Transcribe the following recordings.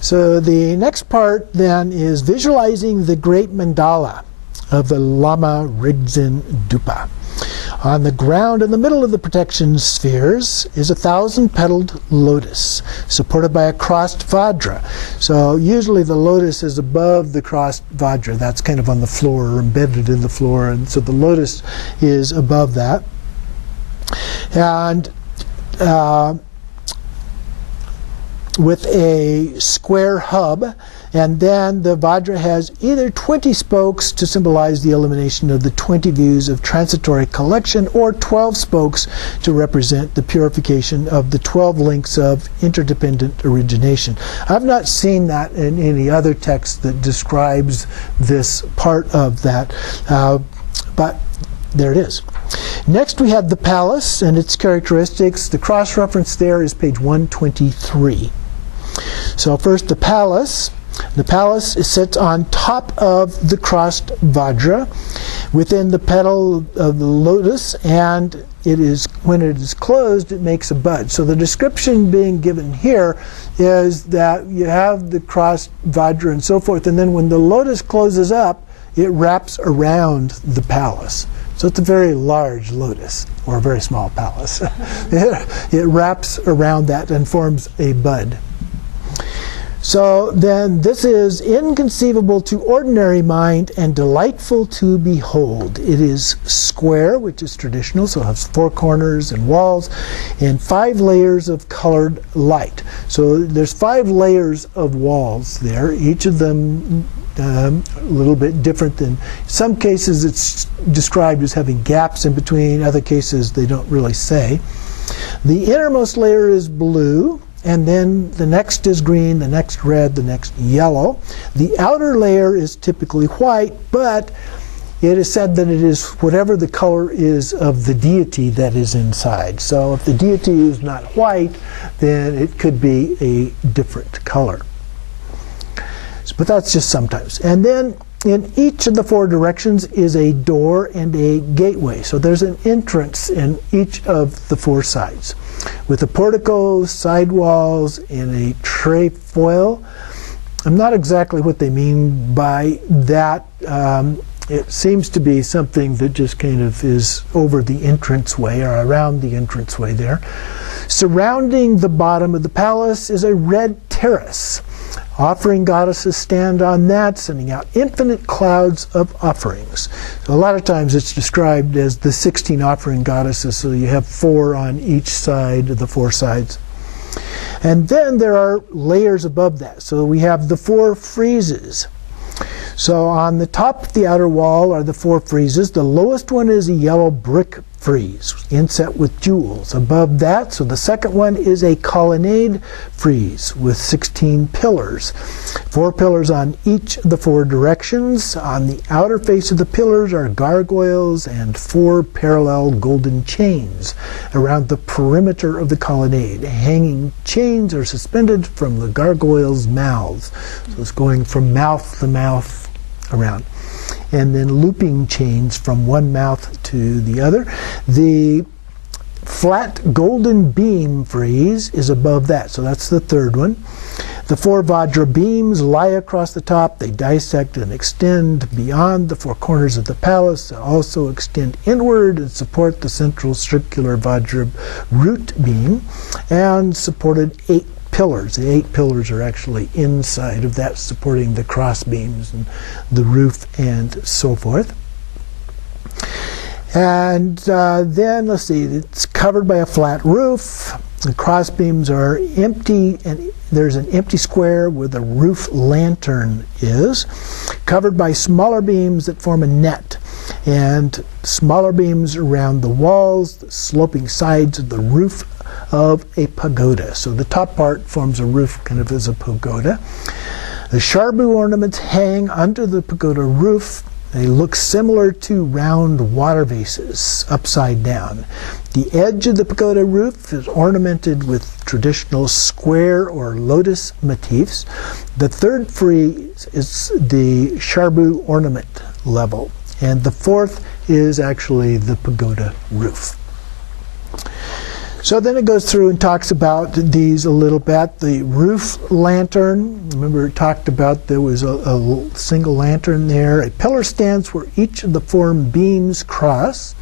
So the next part then is visualizing the great mandala of the Lama Rigdzin Dupa. On the ground in the middle of the protection spheres is a 1,000-petaled lotus supported by a crossed Vajra. So usually the lotus is above the crossed Vajra. That's kind of on the floor or embedded in the floor, and so the lotus is above that. And with a square hub, and then the Vajra has either 20 spokes to symbolize the elimination of the 20 views of transitory collection, or 12 spokes to represent the purification of the 12 links of interdependent origination. I've not seen that in any other text that describes this part of that, but there it is. Next we have the palace and its characteristics. The cross-reference there is page 123. So first the palace. The palace sits on top of the crossed Vajra within the petal of the lotus, and it is, when it is closed, it makes a bud. So the description being given here is that you have the crossed Vajra and so forth, and then when the lotus closes up, it wraps around the palace. So it's a very large lotus, or a very small palace. It wraps around that and forms a bud. So then this is inconceivable to ordinary mind and delightful to behold. It is square, which is traditional, so it has 4 corners and walls, and 5 layers of colored light. So there's 5 layers of walls there, each of them a little bit different. Than some cases it's described as having gaps in between, other cases they don't really say. The innermost layer is blue, and then the next is green, the next red, the next yellow. The outer layer is typically white, but it is said that it is whatever the color is of the deity that is inside. So if the deity is not white, then it could be a different color. But that's just sometimes. And then in each of the 4 directions is a door and a gateway. So there's an entrance in each of the 4 sides, with a portico, side walls, and a trefoil. I'm not exactly what they mean by that. It seems to be something that just kind of is over the entranceway or around the entranceway there. Surrounding the bottom of the palace is a red terrace. Offering goddesses stand on that, sending out infinite clouds of offerings. So a lot of times it's described as the 16 offering goddesses, so you have 4 on each side of the 4 sides. And then there are layers above that. So we have the 4 friezes. So on the top of the outer wall are the 4 friezes. The lowest one is a yellow brick frieze, inset with jewels. Above that, so the second one is a colonnade frieze with 16 pillars. 4 pillars on each of the 4 directions. On the outer face of the pillars are gargoyles and 4 parallel golden chains around the perimeter of the colonnade. Hanging chains are suspended from the gargoyles' mouths. So it's going from mouth to mouth around. And then looping chains from one mouth to the other. The flat golden beam frieze is above that, so that's the 3rd one. The 4 Vajra beams lie across the top. They dissect and extend beyond the 4 corners of the palace. They also extend inward and support the central circular Vajra root beam, and supported 8 pillars. The 8 pillars are actually inside of that, supporting the cross beams and the roof and so forth. And then, let's see, it's covered by a flat roof. The cross beams are empty, and there's an empty square where the roof lantern is, covered by smaller beams that form a net, and smaller beams around the walls, the sloping sides of the roof of a pagoda. So the top part forms a roof kind of as a pagoda. The sharbu ornaments hang under the pagoda roof. They look similar to round water vases upside down. The edge of the pagoda roof is ornamented with traditional square or lotus motifs. The 3rd frieze is the sharbu ornament level, and the 4th is actually the pagoda roof. So then it goes through and talks about these a little bit. The roof lantern, remember it talked about there was a single lantern there. A pillar stands where each of the form beams cross,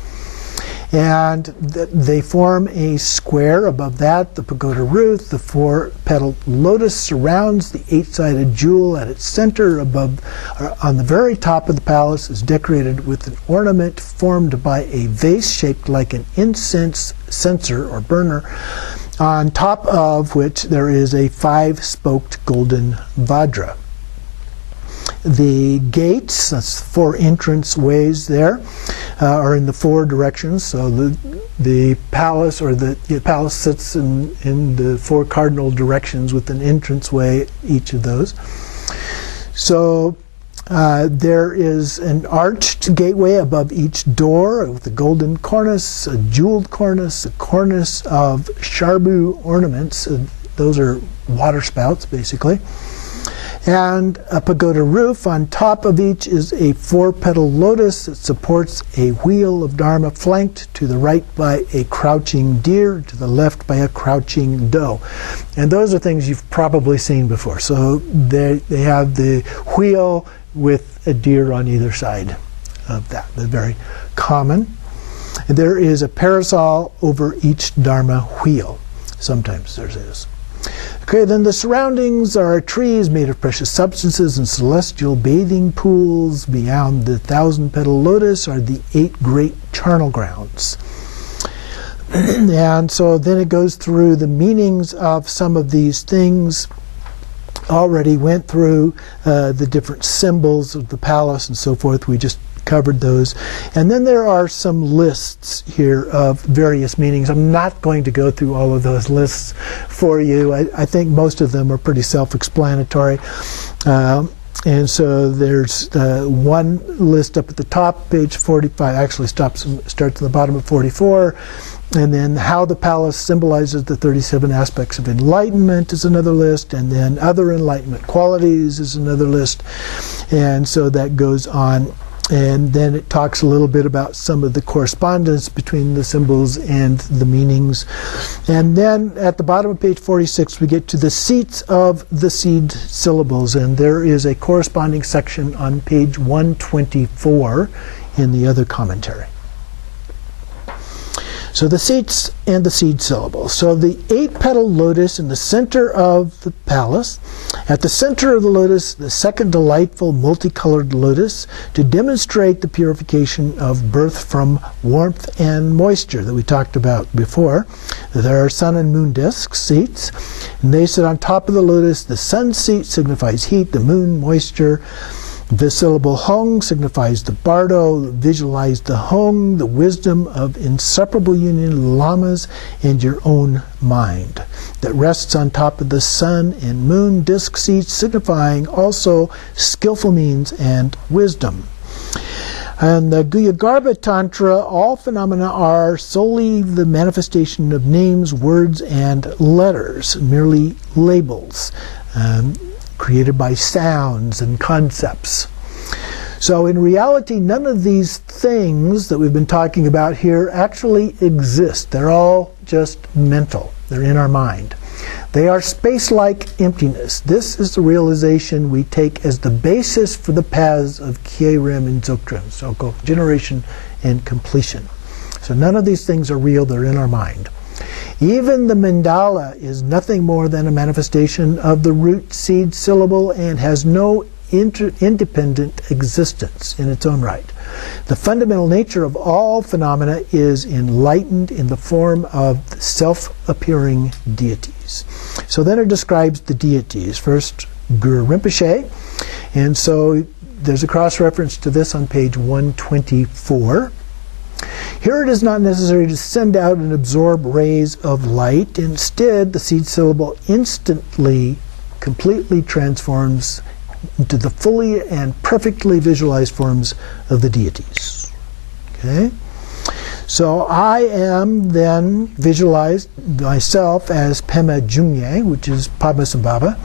and they form a square. Above that, the pagoda roof, the 4-petaled lotus surrounds the 8-sided jewel at its center. Above, on the very top of the palace, is decorated with an ornament formed by a vase shaped like an incense censer or burner, on top of which there is a 5-spoked golden vajra. The gates, that's 4 entrance ways there, are in the 4 directions. So the palace, or the palace sits in the 4 cardinal directions with an entrance way each of those. So there is an arched gateway above each door with a golden cornice, a jeweled cornice, a cornice of sharbu ornaments. Those are water spouts, basically. And a pagoda roof. On top of each is a 4-petaled lotus that supports a wheel of Dharma, flanked to the right by a crouching deer, to the left by a crouching doe. And those are things you've probably seen before. So they have the wheel with a deer on either side of that. They're very common. And there is a parasol over each Dharma wheel. Sometimes there is. Okay, then the surroundings are trees made of precious substances and celestial bathing pools. Beyond the 1,000-petal lotus are the 8 great charnel grounds. And so then it goes through the meanings of some of these things. Already went through the different symbols of the palace and so forth. We just covered those. And then there are some lists here of various meanings. I'm not going to go through all of those lists for you. I think most of them are pretty self-explanatory. And so there's one list up at the top, page 45, actually starts at the bottom of 44. And then how the palace symbolizes the 37 aspects of enlightenment is another list. And then other enlightenment qualities is another list. And so that goes on. And then it talks a little bit about some of the correspondence between the symbols and the meanings. And then at the bottom of page 46, we get to the seats of the seed syllables. And there is a corresponding section on page 124 in the other commentary. So the seats and the seed syllables. So the 8-petaled lotus in the center of the palace. At the center of the lotus, the second delightful multicolored lotus, to demonstrate the purification of birth from warmth and moisture that we talked about before. There are sun and moon discs, seats, and they sit on top of the lotus. The sun seat signifies heat, the moon moisture. The syllable Hong signifies the bardo. Visualize the Hong, the wisdom of inseparable union of the Lamas and your own mind, that rests on top of the sun and moon disc seats, signifying also skillful means and wisdom. And the Guyagarbha Tantra, all phenomena are solely the manifestation of names, words, and letters, merely labels. Created by sounds and concepts. So in reality, none of these things that we've been talking about here actually exist. They're all just mental. They're in our mind. They are space-like emptiness. This is the realization we take as the basis for the paths of Kye-Rim and Dzogchen, so-called generation and completion. So none of these things are real. They're in our mind. Even the mandala is nothing more than a manifestation of the root seed syllable and has no independent existence in its own right. The fundamental nature of all phenomena is enlightened in the form of self-appearing deities. So then it describes the deities. First, Guru Rinpoche. And so there's a cross-reference to this on page 124. Here it is not necessary to send out and absorb rays of light. Instead, the seed syllable instantly, completely transforms into the fully and perfectly visualized forms of the deities. Okay? So I am then visualized myself as Pema Jungye, which is Padmasambhava,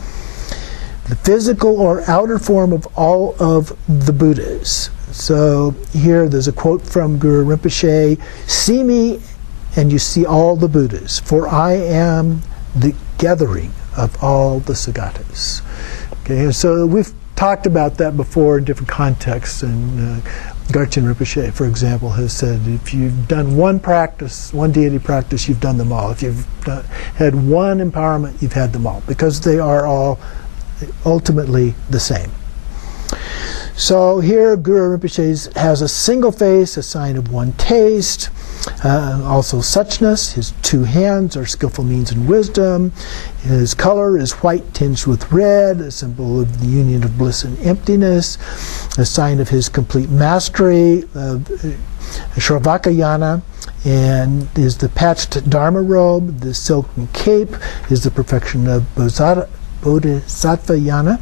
the physical or outer form of all of the Buddhas. So here there's a quote from Guru Rinpoche, "See me and you see all the Buddhas, for I am the gathering of all the Sagatas. Okay, and so we've talked about that before in different contexts, and Garchen Rinpoche, for example, has said if you've done one practice, one deity practice, you've done them all. If you've had one empowerment, you've had them all, because they are all ultimately the same. So here Guru Rinpoche has a single face, a sign of one taste, also suchness. His two hands are skillful means and wisdom. His color is white tinged with red, a symbol of the union of bliss and emptiness, a sign of his complete mastery, Shravakayana, and is the patched Dharma robe. The silken cape is the perfection of Bodhisattvayana.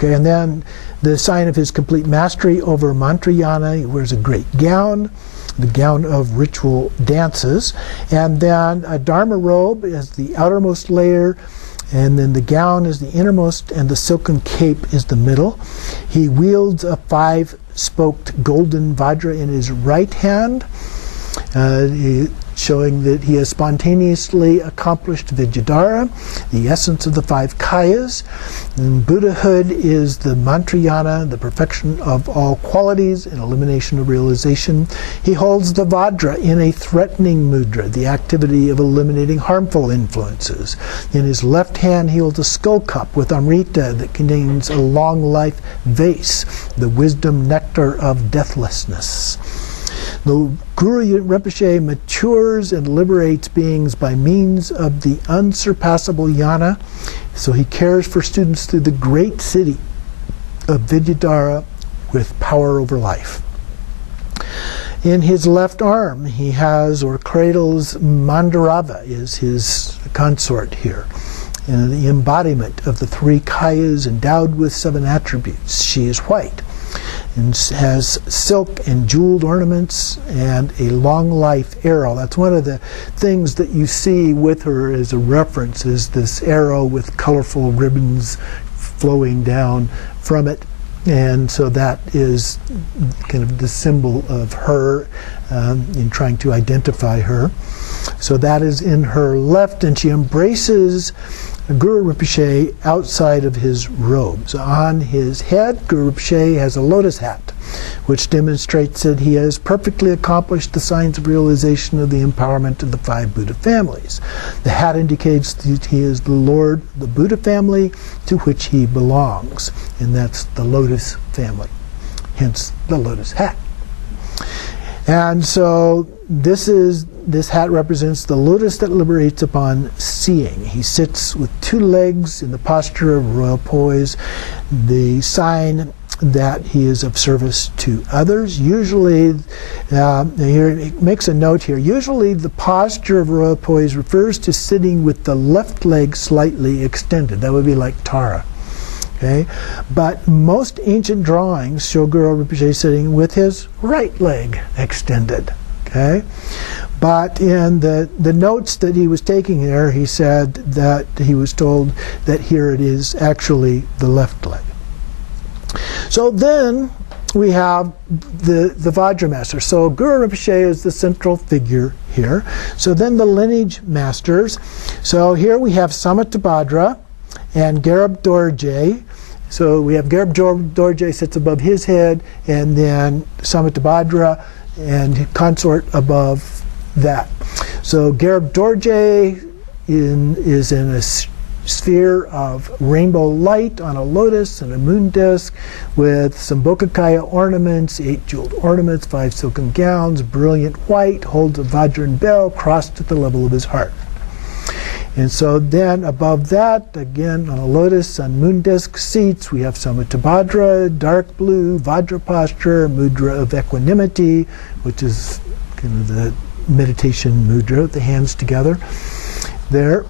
And then the sign of his complete mastery over Mantrayana. He wears a great gown, the gown of ritual dances, and then a Dharma robe is the outermost layer, and then the gown is the innermost, and the silken cape is the middle. He wields a 5-spoked golden Vajra in his right hand, showing that he has spontaneously accomplished Vidyadhara, the essence of the 5 kayas. And Buddhahood is the Mantrayana, the perfection of all qualities and elimination of realization. He holds the Vajra in a threatening mudra, the activity of eliminating harmful influences. In his left hand he holds a skull cup with Amrita that contains a long life vase, the wisdom nectar of deathlessness. The Guru Rinpoche matures and liberates beings by means of the unsurpassable jnana. So he cares for students through the great city of Vidyadhara with power over life. In his left arm he has or cradles Mandarava, is his consort here, and the embodiment of the 3 kayas endowed with 7 attributes. She is white and has silk and jeweled ornaments and a long life arrow. That's one of the things that you see with her as a reference, is this arrow with colorful ribbons flowing down from it. And so that is kind of the symbol of her in trying to identify her. So that is in her left, and she embraces Guru Rinpoche outside of his robes. On his head, Guru Rinpoche has a lotus hat, which demonstrates that he has perfectly accomplished the signs of realization of the empowerment of the 5 Buddha families. The hat indicates that he is the Lord of the Buddha family to which he belongs, and that's the lotus family, hence the lotus hat. And so this hat represents the lotus that liberates upon seeing. He sits with 2 legs in the posture of royal poise, the sign that he is of service to others. Usually, here it makes a note here, usually the posture of royal poise refers to sitting with the left leg slightly extended. That would be like Tara. Okay? But most ancient drawings show Guru Rinpoche sitting with his right leg extended. Okay? But in the notes that he was taking there, he said that he was told that here it is actually the left leg. So then we have the Vajra Master. So Guru Rinpoche is the central figure here. So then the Lineage Masters. So here we have Samattabhadra and Garab Dorje. So we have Garab Dorje sits above his head, and then Samattabhadra and consort above that. So Garab Dorje is in a sphere of rainbow light on a lotus and a moon disk with some Bokakaya ornaments, 8 jeweled ornaments, 5 silken gowns, brilliant white, holds a Vajra and bell crossed at the level of his heart. And so then above that, again on a lotus on moon disk seats, we have Samattabhadra, dark blue, Vajra posture, Mudra of equanimity, which is kind of the meditation mudra, the hands together there.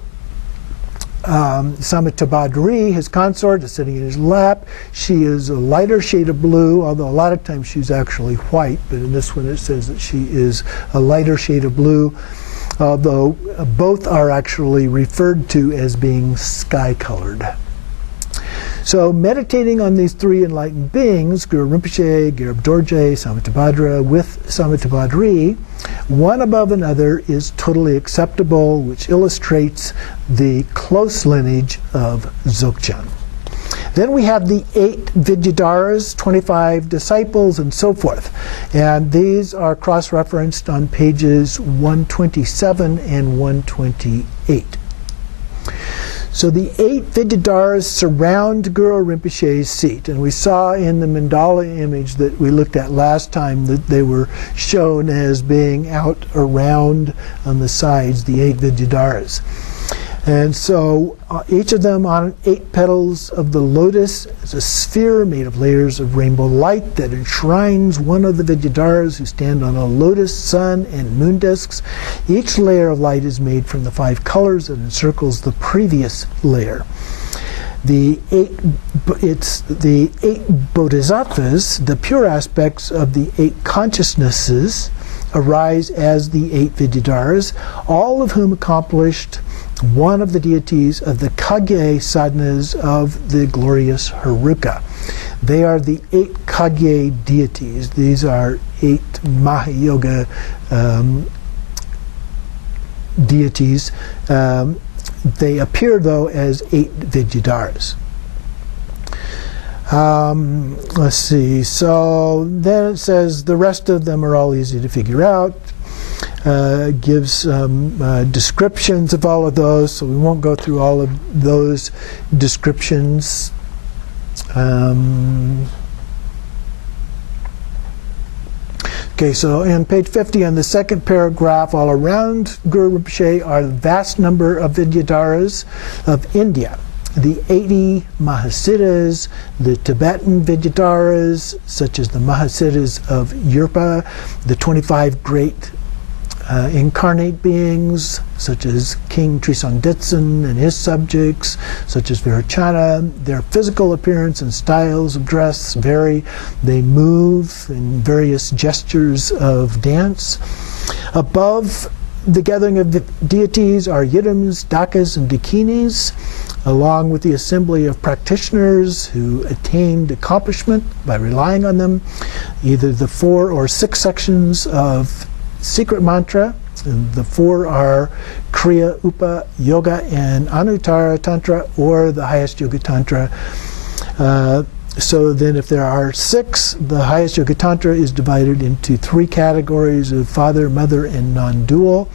Samattabhadri, his consort, is sitting in his lap. She is a lighter shade of blue, although a lot of times she's actually white, but in this one it says that she is a lighter shade of blue, although both are actually referred to as being sky-colored. So meditating on these three enlightened beings, Guru Rinpoche, Gyalpa Dorje, Samantabhadra, with Samantabhadri, one above another is totally acceptable, which illustrates the close lineage of Dzogchen. Then we have the 8 Vidyadharas, 25 disciples, and so forth. And these are cross-referenced on pages 127 and 128. So the 8 Vidyadharas surround Guru Rinpoche's seat. And we saw in the mandala image that we looked at last time that they were shown as being out around on the sides, the 8 Vidyadharas. And so each of them on 8 petals of the lotus is a sphere made of layers of rainbow light that enshrines one of the Vidyadharas who stand on a lotus, sun, and moon discs. Each layer of light is made from the 5 colors that encircles the previous layer. The 8 Bodhisattvas, the pure aspects of the 8 consciousnesses, arise as the 8 Vidyadharas, all of whom accomplished one of the deities of the Kagye sadhanas of the glorious Heruka. They are the 8 Kagye deities. These are 8 Mahayoga deities. They appear, though, as 8 Vidyadharas. Let's see. So then it says the rest of them are all easy to figure out. Gives descriptions of all of those, so we won't go through all of those descriptions. Okay, so on page 50, on the second paragraph, all around Guru Rinpoche are the vast number of Vidyadharas of India. The 80 Mahasiddhas, the Tibetan Vidyadharas, such as the Mahasiddhas of Yerpa, the 25 great incarnate beings, such as King Trisong Detsen and his subjects, such as Virachana. Their physical appearance and styles of dress vary. They move in various gestures of dance. Above the gathering of the deities are yidams, dakas, and dakinis, along with the assembly of practitioners who attained accomplishment by relying on them, either the 4 or 6 sections of secret mantra. And the 4 are Kriya, Upa, Yoga, and Anuttara Tantra, or the highest Yoga Tantra. So then if there are 6, the highest Yoga Tantra is divided into 3 categories of father, mother, and non-dual.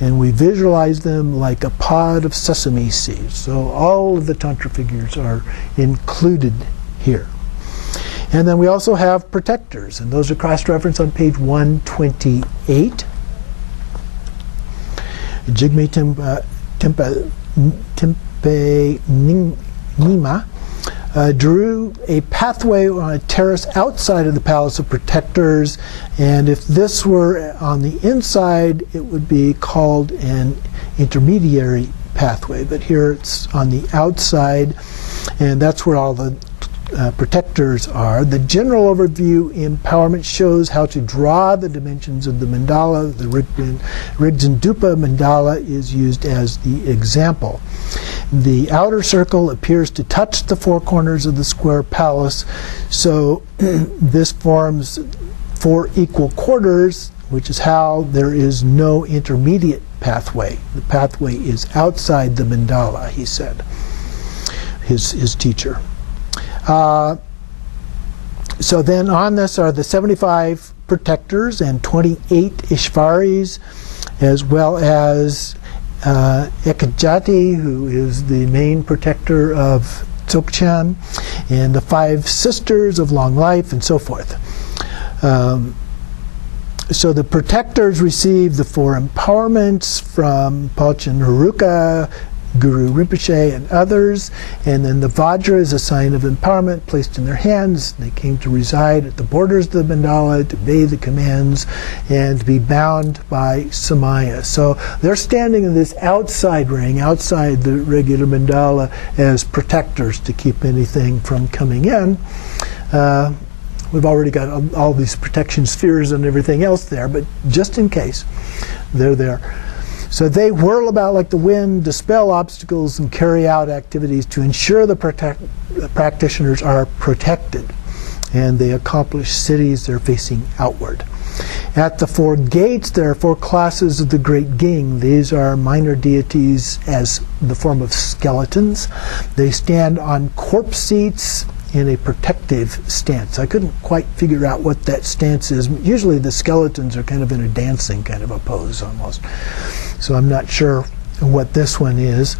And we visualize them like a pod of sesame seeds. So all of the Tantra figures are included here. And then we also have protectors, and those are cross-referenced on page 128. Jigme Tempe Nima drew a pathway on a terrace outside of the Palace of Protectors, and if this were on the inside, it would be called an intermediary pathway. But here it's on the outside, and that's where all the protectors are. The general overview empowerment shows how to draw the dimensions of the mandala. The Rigdzin Dupa mandala is used as the example. The outer circle appears to touch the 4 corners of the square palace, so this forms 4 equal quarters, which is how there is no intermediate pathway. The pathway is outside the mandala, he said, his teacher. So then on this are the 75 protectors and 28 Ishvaris, as well as Ekajati, who is the main protector of Dzogchen, and the 5 sisters of long life, and so forth. So the protectors receive the 4 empowerments from Palchen Heruka, Guru Rinpoche, and others, and then the Vajra is a sign of empowerment placed in their hands. They came to reside at the borders of the mandala, to obey the commands, and to be bound by Samaya. So they're standing in this outside ring, outside the regular mandala, as protectors to keep anything from coming in. We've already got all these protection spheres and everything else there, but just in case, they're there. So they whirl about like the wind, dispel obstacles, and carry out activities to ensure the practitioners are protected. And they accomplish cities they're facing outward. At the four gates, there are four classes of the great Ging. These are minor deities as the form of skeletons. They stand on corpse seats in a protective stance. I couldn't quite figure out what that stance is. Usually the skeletons are kind of in a dancing kind of a pose almost. So I'm not sure what this one is.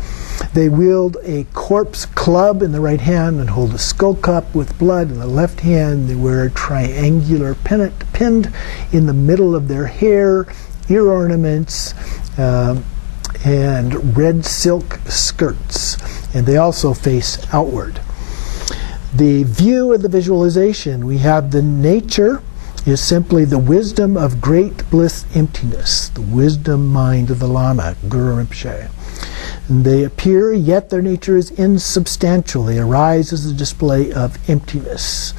They wield a corpse club in the right hand and hold a skull cup with blood in the left hand. They wear a triangular pennant pinned in the middle of their hair, ear ornaments, and red silk skirts. And they also face outward. The view of the visualization, we have the nature is simply the wisdom of great bliss emptiness, the wisdom mind of the Lama, Guru Rinpoche. And they appear, yet their nature is insubstantial. They arise as a display of emptiness.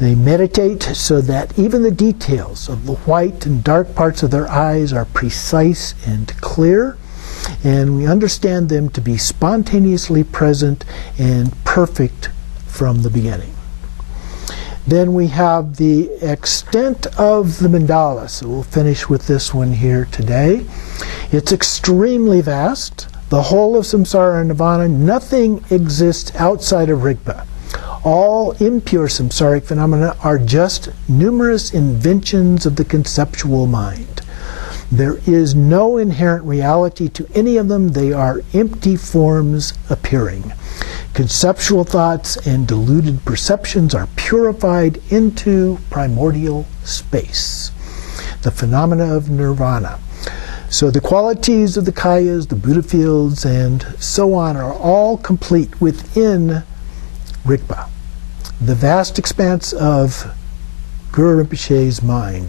They meditate so that even the details of the white and dark parts of their eyes are precise and clear, and we understand them to be spontaneously present and perfect from the beginning. Then we have the extent of the mandala. So we'll finish with this one here today. It's extremely vast. The whole of samsara and nirvana, nothing exists outside of Rigpa. All impure samsaric phenomena are just numerous inventions of the conceptual mind. There is no inherent reality to any of them. They are empty forms appearing. Conceptual thoughts and deluded perceptions are purified into primordial space, the phenomena of nirvana. So the qualities of the kayas, the Buddha fields, and so on are all complete within Rigpa, the vast expanse of Guru Rinpoche's mind.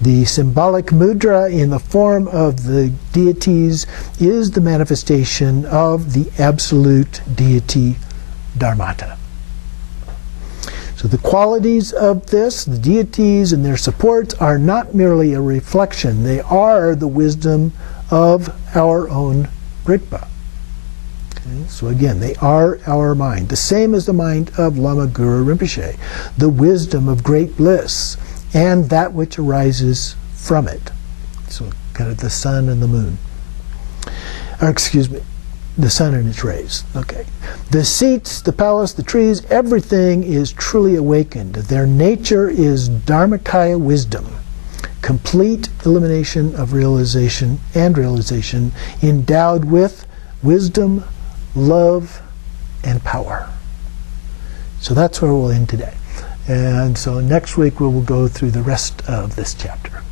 The symbolic mudra in the form of the deities is the manifestation of the absolute deity Dharmata. So the qualities of this, the deities and their supports, are not merely a reflection. They are the wisdom of our own Rigpa. Okay? So again, they are our mind. The same as the mind of Lama Guru Rinpoche. The wisdom of great bliss and that which arises from it. So kind of the sun and the moon. Or excuse me, the sun and its rays. Okay. The seats, the palace, the trees, everything is truly awakened. Their nature is Dharmakaya wisdom. Complete elimination of realization and realization, endowed with wisdom, love, and power. So that's where we'll end today. And so next week we will go through the rest of this chapter.